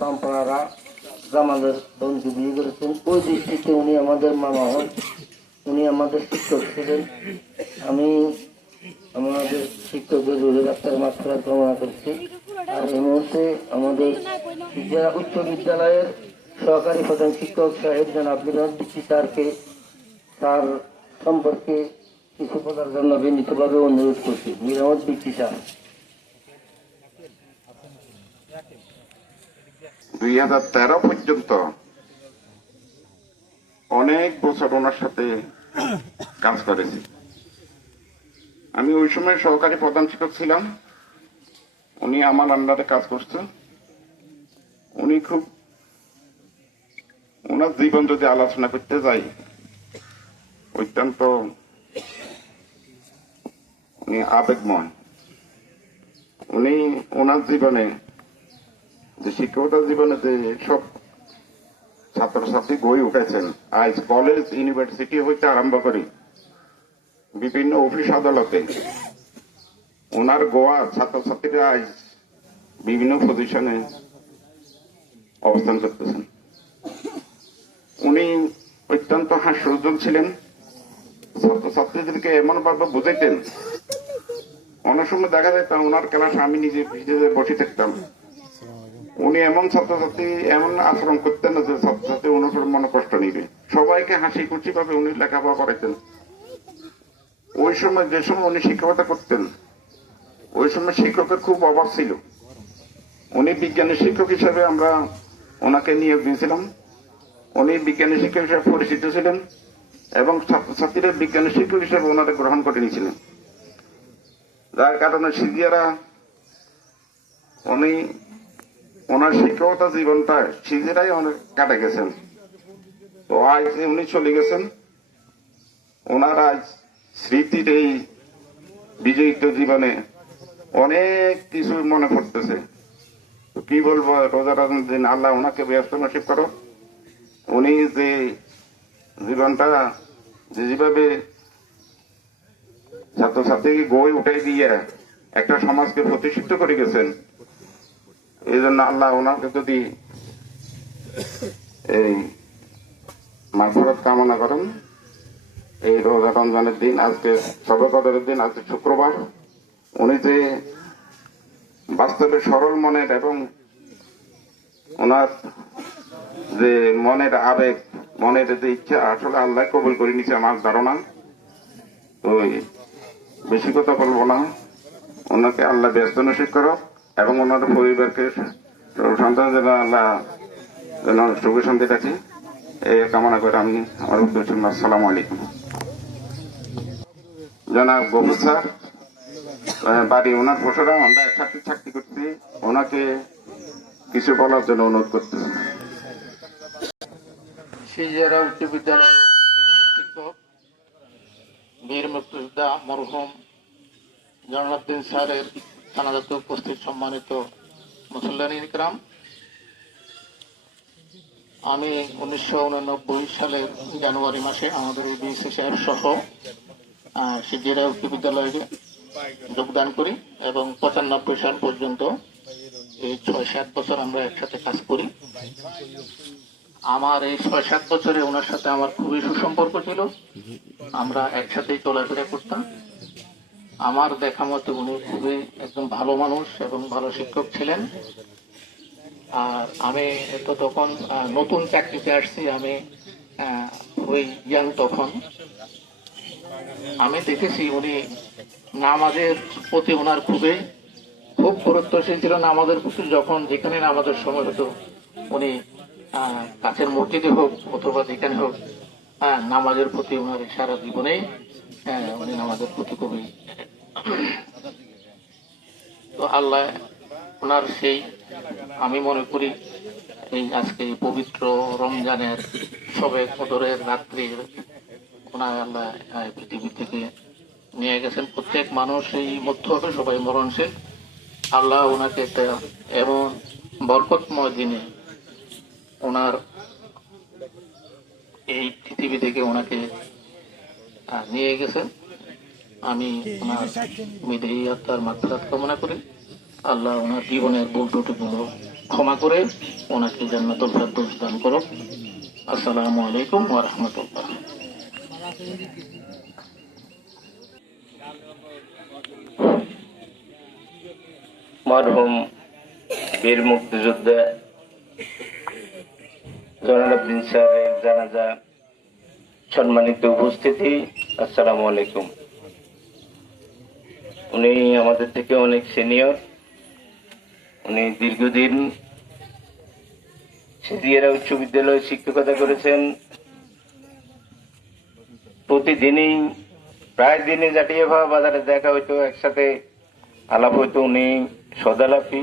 পাম্পাড়া আমাদের বোনকে বিয়ে করেছেন। ওই দৃষ্টিতে উনি আমাদের মামা হন। উনি আমাদের শিক্ষক ছিলেন। আমি আমাদের শিক্ষকদের রুহে ডাক্তার মাত্রা কামনা করছি। আর এই মুহূর্তে আমাদের জেলা উচ্চ বিদ্যালয়ের সহকারী প্রধান শিক্ষক সাহেব জনাব বিনোদ বিচি স্যারকে তার সম্পর্কে কিছু বলার জন্য বিনীতভাবে অনুরোধ করছি। বিনোদ বিচি স্যার। দুই হাজার তেরো পর্যন্ত অনেক বছর ওনার সাথে কাজ করেছি। আমি ওই সময় সহকারী প্রধান শিক্ষক ছিলাম। উনি আমার আন্ডারে কাজ করছেন। উনি খুব ওনার জীবন যদি আলোচনা করতে যাই, অত্যন্ত উনি আবেগময়। উনি ওনার জীবনে যে শিক্ষকতার জীবনে যে সব ছাত্রছাত্রী গই উঠেছেন, আজ কলেজ ইউনিভার্সিটি হইতে আরম্ভ করি বিভিন্ন অফিস আদালতে। ওনার গোয়া ছাত্রছাত্রীরা আজ বিভিন্ন পজিশনে অবস্থান করতেছেন। উনি অত্যন্ত হাস্যোজ্জ্বল ছিলেন। ছাত্রছাত্রীদেরকে এমন ভাবে বুঝাইতেন, অনেক সময় দেখা যায় তা ওনার ক্লাস আমি নিজে নিজে বসে থাকতাম। উনি এমন ছাত্রছাত্রী, এমন আচরণ করতেন না যে ছাত্রছাত্রী অনুসরণ মনে কষ্ট নিবে। সবাইকে হাসি খুশি ভাবে উনি লেখাপড়া করাইতেন। ওই সময় যে সময় উনি শিক্ষকতা করতেন, ওই সময় শিক্ষকের খুব অভাব ছিল। উনি বিজ্ঞানী শিক্ষক হিসাবে আমরা ওনাকে নিয়োগ দিয়েছিলাম। উনি বিজ্ঞানী শিক্ষক হিসাবে পরিচিত ছিলেন এবং ছাত্রছাত্রীরা বিজ্ঞানী শিক্ষক হিসেবে ওনারা গ্রহণ করে নিয়েছিলেন। যার কারণে সিজিয়ারা উনি ওনার শিক্ষকতা জীবনটা সিজেরাই অনেক কাটে গেছেন। তো আজ উনি চলে গেছেন। ওনার আজ স্মৃতির এই বিজয়িত জীবনে অনেক কিছু মনে পড়তেছে। কি বলব, রোজা রাজন আল্লাহ ওনাকে ব্যস্ত নসিব করো। উনি যে জীবনটা যেভাবে ছাত্রছাত্রীকে গই উঠাই দিয়ে একটা সমাজকে প্রতিষ্ঠিত করে গেছেন, এই জন্য আল্লাহ ওনাকে যদি এই মাগফরত কামনা করেন। এই রোজা রমজানের দিন আজকে সবে দিন আজকে শুক্রবার। উনি যে বাস্তবে সরল মনের এবং ওনার যে মনের আবেগ, মনের যে ইচ্ছা, আসলে আল্লাহ কবুল করে নিছে আমার ধারণা। তো বেশি কথা বলব না। ওনাকে আল্লাহ ব্যস্ত নসিক করো এবং ওনার পরিবারকে সন্তান যেন আল্লাহ যেন সুখ শান্তি রাখি। এই কামনা করে আমি আমার উদ্দেশ্য আসসালামু আলাইকুম। জনাব গফুর স্যার বাড়ি ওনার পোষারা আমরা একসাথে চাকরি করছি। ওনাকে কিছু বলার জন্য অনুরোধ করতেছি সিজিয়ারা উচ্চ বিদ্যালয়ের শিক্ষক, বীর মুক্তিযোদ্ধা মরহুম জনাবুদ্দিন স্যারের জানাজাতে উপস্থিত সম্মানিত মুসল্লান ইকরাম। আমি উনিশশো উননব্বই সালের জানুয়ারি মাসে আমাদের এই বিএসএসআর সহ সিজিয়ারা উচ্চ বিদ্যালয়ে যোগদান করি এবং পঁচানব্বই সাল পর্যন্ত এই ছয় সাত বছর আমরা একসাথে কাজ করি। আমার এই ছয় সাত বছরে ওনার সাথে আমার খুবই সুসম্পর্ক ছিল। আমরা একসাথেই চলাফেরা করতাম। আমার দেখা মতে উনি খুবই একদম ভালো মানুষ এবং ভালো শিক্ষক ছিলেন। আর আমি তো তখন নতুন চাকরিতে আসছি, আমি ওই ইয়াং তখন। আমি দেখেছি উনি নামাজের প্রতি ওনার খুবই খুব গুরুত্বশীল ছিল নামাজের প্রতি যখন যেখানে নামাজের সময় হতো উনি কাছের মসজিদে হোক অথবা যেখানে হোক নামাজের প্রতি ওনার সারা জীবনেই আহ, উনি নামাজের প্রতি খুবই তো আল্লাহ ওনার সেই আমি মনে করি এই আজকে পবিত্র রমজানের সবে কদরের রাত্রি ওনার আল্লাহ পৃথিবী থেকে নিয়ে গেছেন। প্রত্যেক মানুষ এই মধ্য হবে, সবাই মরণশীল। আল্লাহ ওনাকে একটা এমন বরকতময় দিনে ওনার এই পৃথিবী থেকে ওনাকে নিয়ে গেছেন। আমি ওনার বিদেহী আত্মার মাত্রাত কামনা করি। আল্লাহ ওনার জীবনের ভুল ত্রুটিগুলো ক্ষমা করে ওনাকে ফেরদৌস দান করুক। আসসালামু আলাইকুম ওয়া রাহমাতুল্লাহ। মরহুম বীর মুক্তিযোদ্ধা জানাজা সম্মানিত উপস্থিতি, আসসালামু আলাইকুম। উনি আমাদের থেকে অনেক সিনিয়র। উনি দীর্ঘদিন সিদিয়ারা উচ্চ বিদ্যালয়ে শিক্ষকতা করেছেন। প্রতিদিনই, প্রায় দিনই জাটিয়ে ভাবা বাজারে দেখা হইতো, একসাথে আলাপ হইতো, উনি সদালাপি,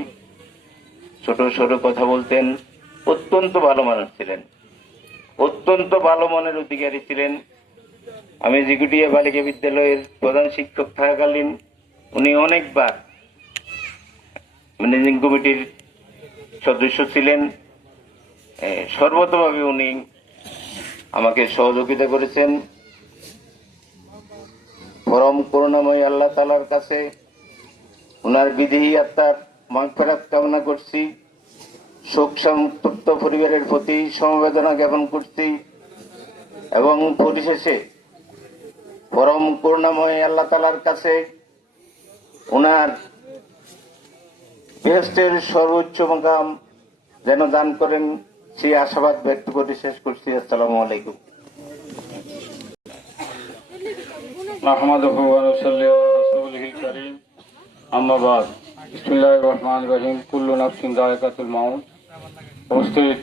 ছোট ছোট কথা বলতেন, অত্যন্ত ভালো মানুষ ছিলেন। অত্যন্ত ভালো মনের অধিকারী ছিলেন। আমি জিগুটিয়া বালিকা বিদ্যালয়ের প্রধান শিক্ষক থাকাকালীন উনি অনেকবার ম্যানেজিং কমিটির সদস্য ছিলেন। সর্বতভাবে উনি আমাকে সহযোগিতা করেছেন। পরম করুণাময় আল্লাহ তালার কাছে ওনার বিদেহী আত্মার মাগফেরাত কামনা করছি, শোক সন্তপ্ত পরিবারের প্রতি সমবেদনা জ্ঞাপন করছি এবং পরিশেষে পরম করুণাময় আল্লাহ তালার কাছে ওনার বেহেস্টের সর্বোচ্চ মকাম যেন দান করেন, সেই আশাবাদ ব্যক্ত করে শেষ করছি। আসসালামু আলাইকুম। نحمده ونصلي على رسوله الكريم أما بعد بسم الله الرحمن الرحيم كل نفس ذائقة الموت উপস্থিত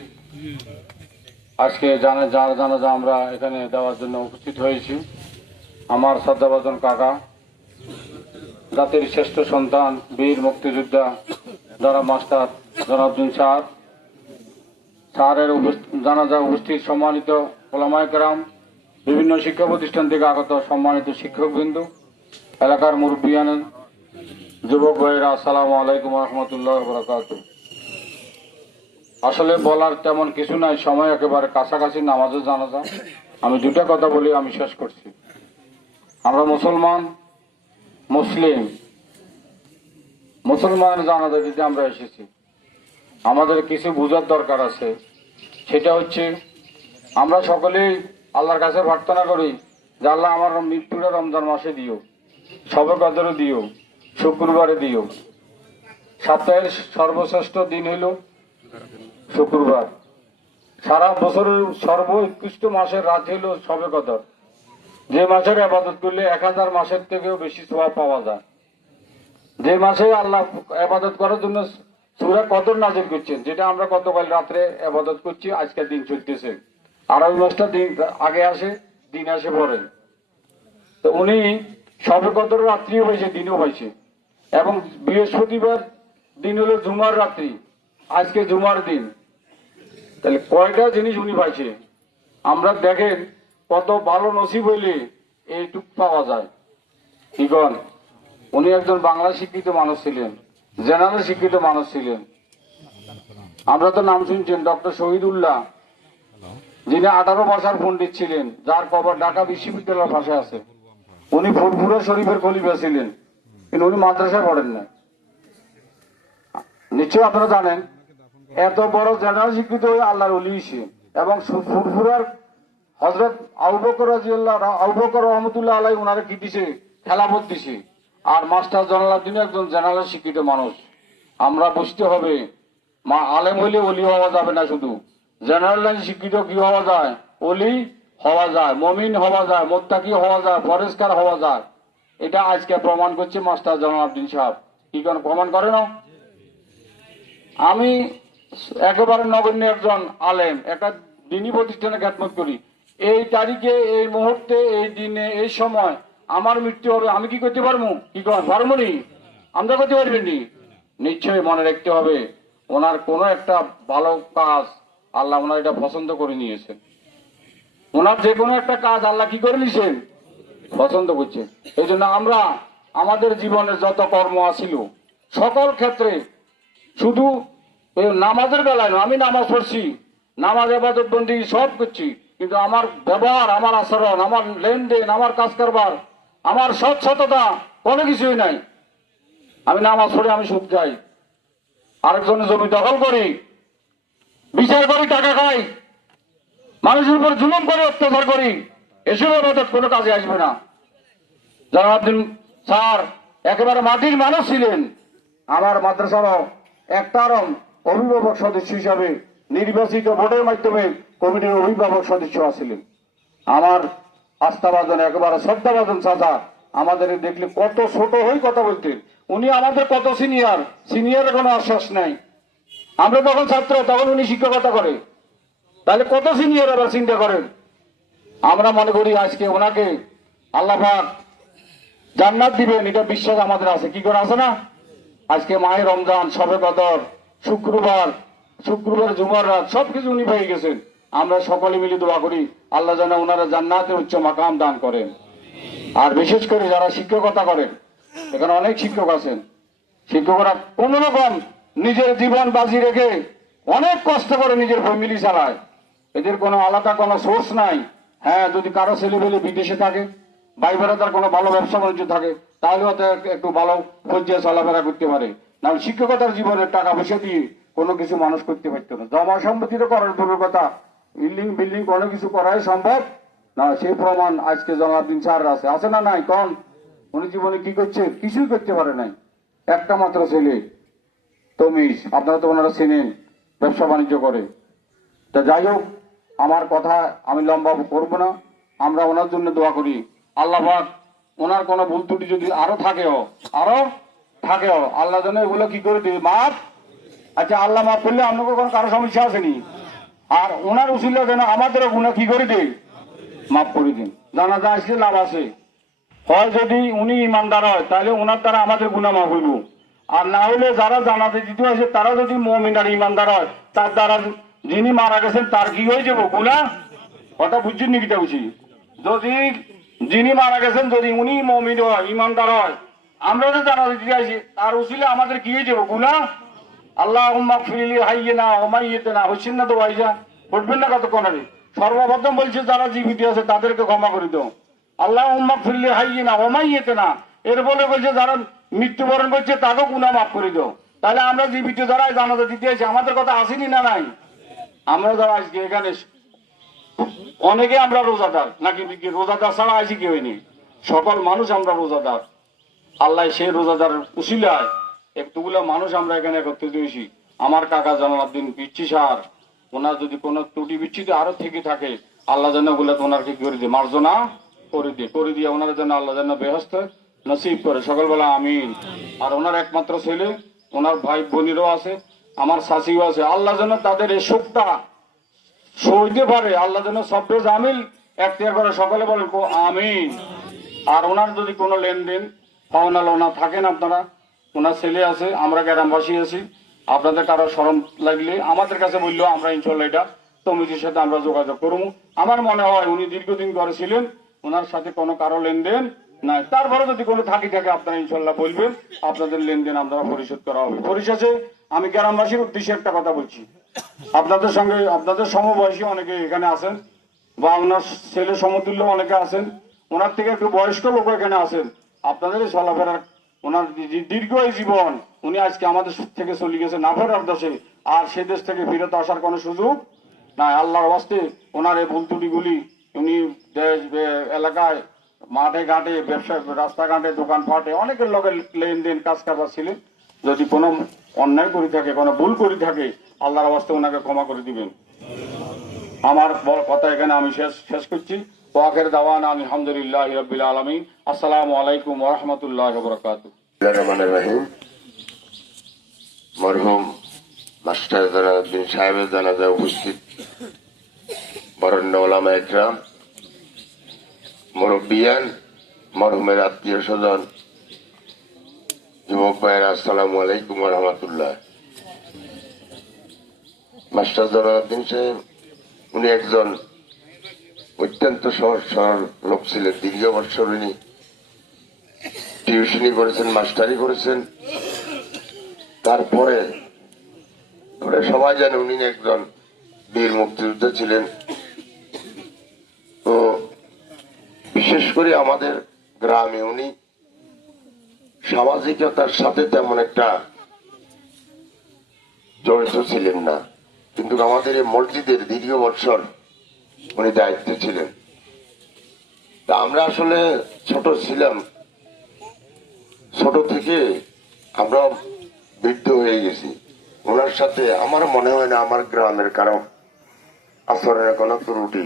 আজকে জানা যার জানাজা আমরা এখানে দেওয়ার জন্য উপস্থিত হয়েছি আমার শ্রদ্ধাভাজন কাকা জাতির শ্রেষ্ঠ সন্তান বীর মুক্তিযোদ্ধা যারা মাস্টার জনাবুদ্দিন স্যার স্যারের উপস্থ- জানাজা উপস্থিত সম্মানিত ওলামায় কেরাম বিভিন্ন শিক্ষা প্রতিষ্ঠান থেকে আগত সম্মানিত শিক্ষক শিক্ষকবৃন্দ, এলাকার মুরব্বিয়ান যুবক ভাইরা আসসালামু আলাইকুম রহমতুল্লাহ বরকাত আসলে বলার তেমন কিছু নাই, সময় একেবারে কাছাকাছি, নামাজও জানা যায়। আমি দুটা কথা বলি, আমি শেষ করছি। আমরা মুসলমান, মুসলিম মুসলমানের জানাজা দিতে আমরা এসেছি। আমাদের কিছু বোঝার দরকার আছে। সেটা হচ্ছে, আমরা সকলেই আল্লাহর কাছে প্রার্থনা করি যে আল্লাহ আমার মৃত্যুটা রমজান মাসে দিও সবে দিও, শুক্রবারে দিও। সপ্তাহের সর্বশ্রেষ্ঠ দিন হইল শুক্রবার। সারা বছরের সর্বোৎকৃষ্ট মাসের রাত হইল সবে কদর। যে মাসের আবাদত করলে এক হাজার মাসের থেকেও বেশি সোয়াব পাওয়া যায়। যে মাসে আল্লাহ আবাদত করার জন্য সুরা কদর নাজির করছেন, যেটা আমরা গতকাল রাত্রে আবাদত করছি, আজকের দিন চলতেছে। আর ওই মাসটা দিন আগে আসে, দিন আসে পরে। তো উনি সবে কদর রাত্রিও হয়েছে, দিনও হয়েছে। এবং বৃহস্পতিবার দিন হলো জুমার রাত্রি, আজকে জুমার দিন। তাহলে কয়টা জিনিস উনি পাইছে? আমরা দেখেন কত ভালো নসিব হইলে এইটুক পাওয়া যায়। কি কন? উনি একজন বাংলা শিক্ষিত মানুষ ছিলেন, জেনারেল শিক্ষিত মানুষ ছিলেন। আমরা তো নাম শুনছেন, ডক্টর শহীদুল্লাহ। যিনি আঠারো ভাষার পণ্ডিত ছিলেন, যার কবর ঢাকা বিশ্ববিদ্যালয়ের পাশে আছে। উনি ফুরফুরা শরীফের খলিফা ছিলেন, কিন্তু উনি মাদ্রাসায় পড়েন না নিশ্চয় আপনারা জানেন, এত বড় জেনারেল শিক্ষিত হয়ে আল্লাহর অলি এবং ফুরফুরার হজরত আবুবকর রাজিউল্লাহ আবুবকর রহমতুল্লাহ আলাই ওনারা কি দিছে? খেলাপথ দিছে। আর মাস্টার জনালাদ্দিন একজন জেনারেল শিক্ষিত মানুষ। আমরা বুঝতে হবে, মা আলেম হইলে অলি হওয়া যাবে না শুধু। জেনারেল লাইন শিক্ষিত কি হওয়া যায়? অলি হওয়া যায়, মমিন হওয়া যায়, মোত্তাকি হওয়া যায় ফরেস্কার হওয়া যায়। এটা আজকে প্রমাণ করছে মাস্টার জনালাদ্দিন সাহেব। কি কেন প্রমাণ করে না আমি একেবারে নগণ্য একজন আলেম, একটা দিনী প্রতিষ্ঠানে খ্যাতমত করি। এই তারিখে, এই মুহূর্তে, এই দিনে, এই সময় আমার মৃত্যু হবে, আমি কি করতে পারব? কি পারব নি? আমরা করতে পারবেন নিশ্চয়ই মনে রাখতে হবে, ওনার কোনো একটা ভালো কাজ আল্লাহ ওনার এটা পছন্দ করে নিয়েছেন ওনার যে কোনো একটা কাজ আল্লাহ কি করে নিয়েছেন পছন্দ করছে। এই জন্য আমরা আমাদের জীবনের যত কর্ম আছিল, সকল ক্ষেত্রে শুধু নামাজের বেলায় নয়, আমি নামাজ পড়ছি, নামাজ এবাদত বন্দি সব করছি, কিন্তু আমার ব্যবহার, আমার আচরণ, আমার লেনদেন, আমার কাজ কারবার আমার স্বচ্ছতা কোনো কিছুই নাই। আমি নামাজ পড়ে আমি সুদ খাই আরেকজনের জমি দখল করি বিচার করি, টাকা খাই। মানুষের উপর জুলুম করে, অত্যাচার করি। এসব আবাদত কোনো কাজে আসবে না। জালালউদ্দিন স্যার, একেবারে মাটির মানুষ ছিলেন। আমার মাদ্রাসারও একটারও অভিভাবক সদস্য হিসাবে নির্বাচিত ভোটের মাধ্যমে কমিটির অভিভাবক সদস্য ছিলেন আমার আস্থাভাজন একেবারে শ্রদ্ধাভাজন চাচা আমাদের দেখলে কত ছোট হয়ে কথা বলতেন। উনি আমাদের কত সিনিয়র সিনিয়রের কোনো আশ্বাস নাই। আমরা তখন ছাত্র, তখন উনি শিক্ষকতা করে। তাহলে কত সিনিয়র আবার চিন্তা করেন? আমরা মনে করি আজকে ওনাকে আল্লাহ পাক জান্নাত দিবেন, এটা বিশ্বাস আমাদের আছে। কি করে আছে না? আজকে মায়ের রমজান, সবে কদর শুক্রবার শুক্রবার, জুমার রাত, সবকিছু উনি পেয়ে গেছেন। আমরা সকলে মিলে দোয়া করি, আল্লাহ যেন ওনারা জান্নাতে উচ্চ মাকাম দান করেন। আর বিশেষ করে যারা শিক্ষকতা করেন, এখানে অনেক শিক্ষক আছেন। শিক্ষকরা কোন রকম নিজের জীবন বাজি রেখে অনেক কষ্ট করে নিজের ফ্যামিলি চালায়। এদের কোনো আলাদা কোনো সোর্স নাই। হ্যাঁ যদি কারও ছেলে পেলে বিদেশে থাকে, ভাই তার কোনো ভালো ব্যবসা বাণিজ্য থাকে, তাহলে হয়তো একটু ভালো পর্যায়ে চলাফেরা করতে পারে। না শিক্ষকতার জীবনের টাকা পয়সা দিয়ে কোনো কিছু মানুষ করতে পারতো না। জমা সম্পত্তিরও করার দূরের কথা বিল্ডিং বিল্ডিং কোনো কিছু করাই সম্ভব? না, সেই প্রমাণ আজকে জনাবদিন স্যার আছে। আছে না নাই? কন? উনি জীবনে কি করছে? কিছুই করতে পারে নাই। একটা মাত্র ছেলে। তমিজ আপনারা তো ওনারা চেনেন, ব্যবসা বাণিজ্য করে। তা যাই হোক, আমার কথা আমি লম্বা করব না, আমরা ওনার জন্য দোয়া করি। আল্লাহ ওনার কোনো ভুল ত্রুটি যদি আরও থাকেও আরও থাকেও, আল্লাহ যেন এগুলো কি করে দিবে? মাপ আচ্ছা আল্লাহ মাফ করলে আপনাকে কোনো কারও সমস্যা আসেনি। আর ওনার উচিত যেন আমাদেরও গুণা কি করে দেয়? মাফ করে দিন। জানা যায় আসলে লাভ আছে। হয় যদি উনি ইমানদার হয়, তাহলে ওনার দ্বারা আমাদের গুণা মাফ হইব। আর না হলে যারা জানাতে দিতে হয়েছে তারা যদি মমিন আর ইমানদার হয়, তার দ্বারা যিনি মারা গেছেন, তার কি হয়ে যাব? গুণা কথা বুঝছেন নাকি তা বুঝি? যদি যিনি মারা গেছেন, যদি উনি মমিন হয়, ইমানদার হয়, আমরা যে জানাতে দিতে আসি, তার উচিলে আমাদের কি হয়ে যাব? গুণা আল্লাহ ফিরিলি হাইয়ে না ওমাইয়েতে না হচ্ছেন না তো ভাইজা উঠবেন না কতক্ষণ সর্বপ্রথম বলছে, যারা জীবিত আছে, তাদেরকে ক্ষমা করে দাও। আল্লাহ উম্মা ফিরলে হাইয়ে না ওমাইয়েতে না এর বলে বলছে, যারা মৃত্যুবরণ করছে, তাকেও গুণা মাফ করে দাও। তাহলে আমরা জীবিত যারা জানাতে দিতে আছি আমাদের কথা আসেনি না নাই? আমরা যারা আজকে এখানে অনেকে আমরা রোজাদার, নাকি রোজাদার ছাড়া আছি কেউ নেই। সকল মানুষ আমরা রোজাদার। আল্লাহ সেই রোজাদার উশিলায় একটুগুলো মানুষ আমরা এখানে একত্রিত হয়েছি। আমার কাকা জানালাদ্দিন পিচ্ছি সার ওনার যদি কোনো ত্রুটি বিচ্ছিত আরও থেকে থাকে, আল্লাহ যেন ওগুলো ওনার কি করে দিয়ে মার্জনা করে দিয়ে করে দিয়ে ওনার জন্য আল্লাহ যেন বেহস্ত নসিব করে। সকালবেলা আমিন আর ওনার একমাত্র ছেলে, ওনার ভাই বোনেরও আছে, আমার শাশিও আছে। আল্লাহ যেন তাদের এই শোকটা সইতে পারে। আল্লাহ যেন সব্বে জামিল এখতিয়ার করে। সকালে বলেন আমিন। আর ওনার যদি কোনো লেনদেন, পাওনা লোনা থাকেন আপনারা, ওনার ছেলে আছে, আমরা গ্রামবাসী আছি, আপনাদের কারও স্মরণ লাগলে আমাদের কাছে বললেও আমরা ইনশাল্লাহ এটা কমিটির সাথে আমরা যোগাযোগ করব। আমার মনে হয় উনি দীর্ঘদিন করে ছিলেন, ওনার সাথে কোনো কারও লেনদেন নাই তারপরে যদি কোনো থাকি থাকে, আপনারা ইনশাল্লাহ বলবেন, আপনাদের লেনদেন আপনারা পরিশোধ করা হবে। পরিশেষে আমি গ্রামবাসীর উদ্দেশ্যে একটা কথা বলছি। আপনাদের সঙ্গে, আপনাদের সমবয়সী অনেকে এখানে আছেন, বা ওনার ছেলে সমতুল্য অনেকে আছেন, ওনার থেকে একটু বয়স্ক লোক এখানে আছেন। আপনাদের চলাফেরার, ওনার দীর্ঘ জীবন, উনি আজকে আমাদের থেকে চলে গেছে না ফেরার দেশে আর সে দেশ থেকে ফিরত আসার কোনো সুযোগ না আল্লাহর বাস্তে ওনার এই ভুল ত্রুটিগুলি উনি দেশ এলাকায় মাঠে ঘাটে, ব্যবসা, রাস্তাঘাটে দোকান ফাটে অনেকের লোকের লেনদেন, কাজ কারবার ছিলেন। যদি কোনো অন্যায় করে থাকে, কোনো ভুল করে থাকে, আল্লাহর বাস্তে ওনাকে ক্ষমা করে দিবেন। আমার কথা এখানে আমি শেষ শেষ করছি। ওয়াকের দাওয়ান আলহামদুলিল্লাহ রবিল আলমী আসসালামু আলাইকুম ওরহমতুল্লাহ বরকাতু মরহুম মাস্টার জালালউদ্দিন সাহেবের জানাজা উপস্থিত বরণ্য ওলামা মুরব্বিয়ান মরহুমের আত্মীয় স্বজন। যুবক ভাইয়ের, আসসালামু আলাইকুম রহমতুল্লাহ। মাস্টার জালালউদ্দিন সাহেব, উনি একজন অত্যন্ত সহজ সরল লোক ছিলেন, দীর্ঘ বৎসর উনি টিউশনি করেছেন, মাস্টারি করেছেন। তারপরে সবাই জানে উনি একজন বীর মুক্তিযোদ্ধা ছিলেন। করে আমাদের গ্রামে উনি সামাজিকতার সাথে তেমন একটা জড়িত ছিলেন না। কিন্তু আমাদের এই মসজিদের দীর্ঘ বৎসর উনি দায়িত্ব ছিলেন। তা আমরা আসলে ছোট ছিলাম। ছোট থেকে আমরা বৃদ্ধ হয়ে গেছি। ওনার সাথে আমার মনে হয় না আমার গ্রামের কারও আচরণের কোনো ত্রুটি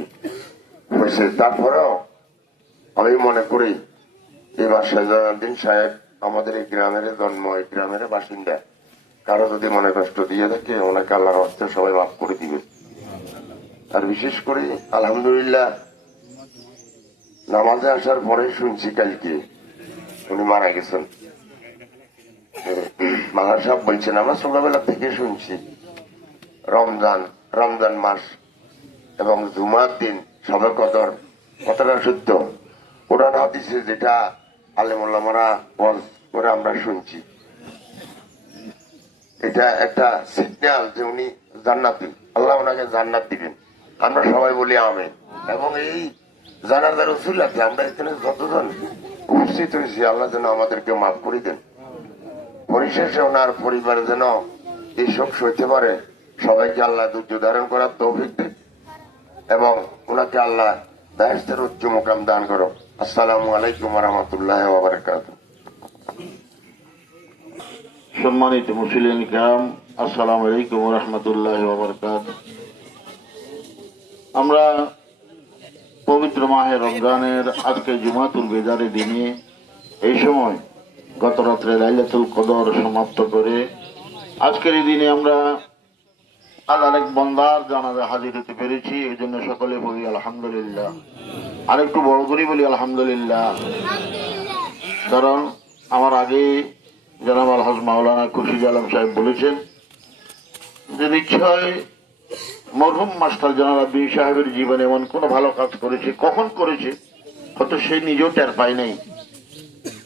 হয়েছে। তারপরেও আমি মনে করি এবার শাহজাহানুদ্দিন সাহেব আমাদের এই গ্রামের জন্ম, এই গ্রামের বাসিন্দা। কারও যদি মনে কষ্ট দিয়ে থাকে, ওনাকে আল্লাহর হস্তে সবাই মাফ করে দিবে। আর বিশেষ করে, আলহামদুলিল্লাহ, নামাজে আসার পরে শুনছি কালকে, উনি মারা গেছেন। মাহার সাহেব বলছেন, আমরা ছোটবেলা থেকে শুনছি, রমজান রমজান মাস এবং জুমার দিন, সবে কদর, কতটা সত্য কোরআন হাদিসে যেটা আলেমুল্লামারা ওয়াজ করে আমরা শুনছি, এটা একটা সিগন্যাল যে উনি জান্নাতি। আল্লাহ ওনাকে জান্নাত দিবেন। আমরা সবাই বলি আমেন। এবং এই জানাজার উসুল আছে আমরা এখানে যতজন উপস্থিত হয়েছি, আল্লাহ যেন আমাদেরকে মাফ করে দেন। পরিশেষে ওনার পরিবার যেন এই শোক সইতে পারে। সবাইকে আল্লাহ ধৈর্য ধারণ করার তৌফিক দেন। এবং ওনাকে আল্লাহ দায়স্তের উচ্চ মোকাম দান করো আসসালামু আলাইকুম রহমতুল্লাহ বাবরকাত সম্মানিত মুসলিম গ্রাম আসসালামু আলাইকুম রহমতুল্লাহ বাবরকাত আমরা পবিত্র মাহে রমজানের আজকে জুমাতুল বেদারের দিনে এই সময় গত রাত্রে লাইলাতুল কদর সমাপ্ত করে আজকের এই দিনে আমরা আল্লাহর এক বন্দার জানাজা হাজির হতে পেরেছি এই জন্য সকলে বলি আলহামদুলিল্লাহ। আরেকটু বড় করি বলি, আলহামদুলিল্লাহ। কারণ আমার আগে জনাব আলহাজ মাওলানা খুরশিদ আলম সাহেব বলেছেন যে নিশ্চয় মরহুম মাস্টার জনাব আব্দি সাহেবের জীবনে এমন কোন ভালো কাজ করেছে, কখন করেছে, হয়তো সে নিজেও টের পায় নাই।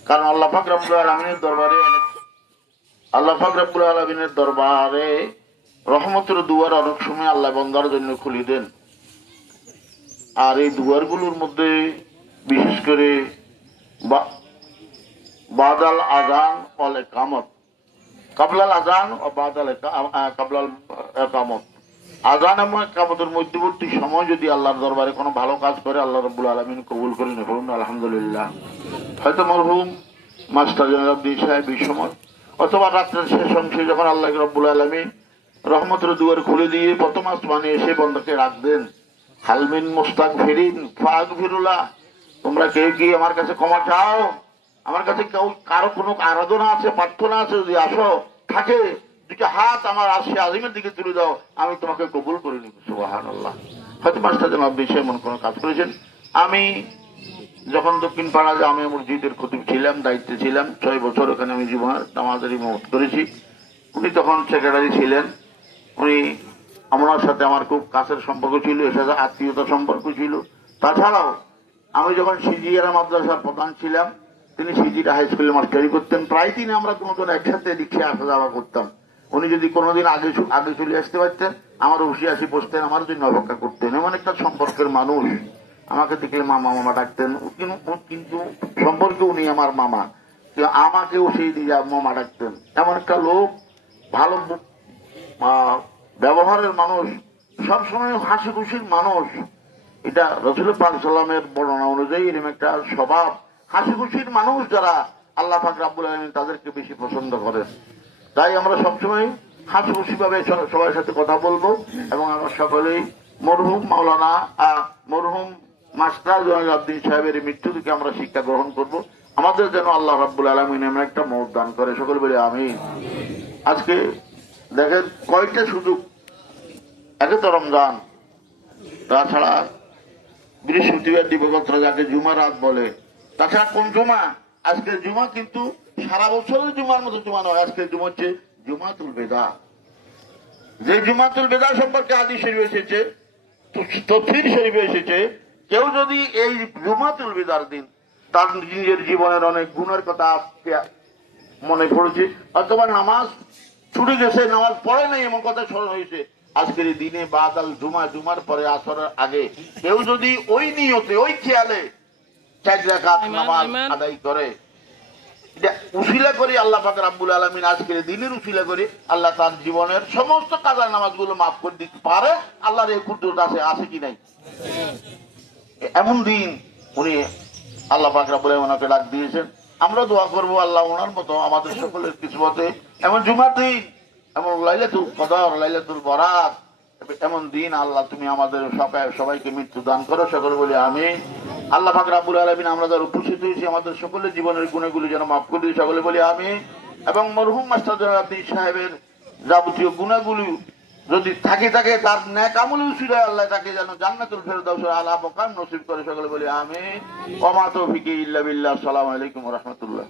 কারণ আল্লাহ ফাক রব্বুল আলমিনের দরবারে আল্লাহ ফাক রব্বুল আলমিনের দরবারে রহমতের দুয়ার অনেক সময় আল্লাহ বন্দার জন্য খুলি দেন। আর এই দুয়ারগুলোর মধ্যে বিশেষ করে বাদাল আজান অল একামত। কাবলাল আজান ও বাদাল কাবলাল একামত। আজান এবং একামতের মধ্যবর্তী সময় যদি আল্লাহর দরবারে কোনো ভালো কাজ করে, আল্লাহ রব্বুল আলমিন কবুল করে নেবেন আলহামদুলিল্লাহ। হয়তো মরহুম মাস্টার জনাবদ্দিন সাহেব এই সময়, অথবা রাত্রের শেষ অংশে যখন আল্লাহ রব্বুল আলমী রহমতের দুয়ার খুলে দিয়ে প্রথম আসমানে এসে বন্ধকে রাখবেন হালমিন মুস্তাক ফিরিন, ফাগ ফিরুলা তোমরা কেউ কি আমার কাছে ক্ষমা চাও? আমার কাছে কেউ, কারও কোনো আরাধনা আছে, প্রার্থনা আছে, যদি আসো, থাকে দুটো হাত আমার আসে আজিমের দিকে তুলে দাও, আমি তোমাকে কবুল করে নিব সুবাহান আল্লাহ হয়তো মাস্টার জনাব দেশে এমন কোনো কাজ করেছেন। আমি যখন দক্ষিণ পাড়া জামে মসজিদের খতিব ছিলাম, দায়িত্বে ছিলাম, ছয় বছর ওখানে আমি জীবন নামাজের মত করেছি। উনি তখন সেক্রেটারি ছিলেন। উনি আমার সাথে আমার খুব কাছের সম্পর্ক ছিল, এর সাথে আত্মীয়তা সম্পর্ক ছিল। তাছাড়াও, আমি যখন সিজিয়ারা মাদ্রাসার প্রধান ছিলাম, তিনি সিজিরা হাই স্কুলে মাস্টারি করতেন। প্রায় দিনে আমরা কোনো কোনো একসাথে রিক্সা আসা যাওয়া করতাম। উনি যদি কোনোদিন আগে আগে চলে আসতে পারতেন, আমার অবশ্যই আসি বসতেন, আমার জন্য অপেক্ষা করতেন। এমন একটা সম্পর্কের মানুষ। আমাকে দেখলে মামা মামা ডাকতেন। কিন্তু সম্পর্কে উনি আমার মামা। আমাকেও সেই দিয়ে মামা ডাকতেন। এমন একটা লোক, ভালো ব্যবহারের মানুষ সবসময় হাসি খুশির মানুষ। এটা রসুল পাক সাল্লামের বর্ণনা অনুযায়ী এরকম একটা স্বভাব। হাসি খুশির মানুষ যারা আল্লাহ পাক রাব্বুল আলমিন তাদেরকে বেশি পছন্দ করেন। তাই আমরা সবসময় হাসি খুশি ভাবে সবার সাথে কথা বলব এবং আমরা সকলেই মরহুম মাওলানা আহ, মরহুম মাস্টার জয়নাদ্দিন সাহেবের মৃত্যু থেকে আমরা শিক্ষা গ্রহণ করব। আমাদের যেন আল্লাহ রাব্বুল আলমিন এমন একটা মত দান করে। সকলে বলে আমি আজকে দেখেন কয়েকটা সুযোগ একে তো রমজান। তাছাড়া বৃহস্পতিবার দিবগত যাকে জুমা রাত বলে। তাছাড়া কোন জুমা? আজকের জুমা কিন্তু সারা বছরের জুমার মতো জুমা নয়, আজকের জুমা হচ্ছে জুমাতুল বেদা। যে জুমাতুল বেদা সম্পর্কে আদি শরীফ এসেছে তফির শরীফে এসেছে, কেউ যদি এই জুমাতুল বেদার দিন তার নিজের জীবনের অনেক গুণের কথা আজকে মনে পড়েছে, অথবা নামাজ ছুটে গেছে, নামাজ পড়ে নাই, এমন কথা স্মরণ হয়েছে আজকের দিনে বাদাল জুমা জুমার পরে আসরের আগে কেউ যদি ওই নিয়তে ওই খেয়ালে চার রাকাত নামাজ আদায় করে উশিলা করে আল্লাহ পাক রাব্বুল আলমিন আজকের দিনের উশিলা করে আল্লাহ তার জীবনের সমস্ত কাজার নামাজগুলো মাফ করে দিতে পারে আল্লাহর এই কুদরত আছে আছে কি নাই? এমন দিন উনি আল্লাহ পাক রাব্বুল আলামিন ওনাকে ডাক দিয়েছেন আমরা দোয়া করব আল্লাহ ওনার মতো আমাদের সকলের কিসমতে এমন জুমার দিন এমন লাইলাতুল কদর, লাইলাতুল বরাত, এমন দিন আল্লাহ তুমি আমাদের সবাই, সবাইকে মৃত্যু দান করো, সকল বলি আমি আল্লাহ পাক রাব্বুল আলামিন আমরা যারা উপস্থিত হয়েছি, আমাদের সকলের জীবনের গুণগুলি যেন মাফ করে দিই, সকলে বলি আমি এবং মরহুম মাস্টার জনাবি সাহেবের যাবতীয় গুণাগুলি যদি থাকে থাকে, তার ন্যাক আমল উচিত আল্লাহ তাকে যেন জান্নাতুল ফেরদাউস আলা বকান নসিব করে, সকলে বলি আমি ওমা তৌফিকি ইল্লা বিল্লাহ, আসসালামু আলাইকুম রাহমাতুল্লাহ।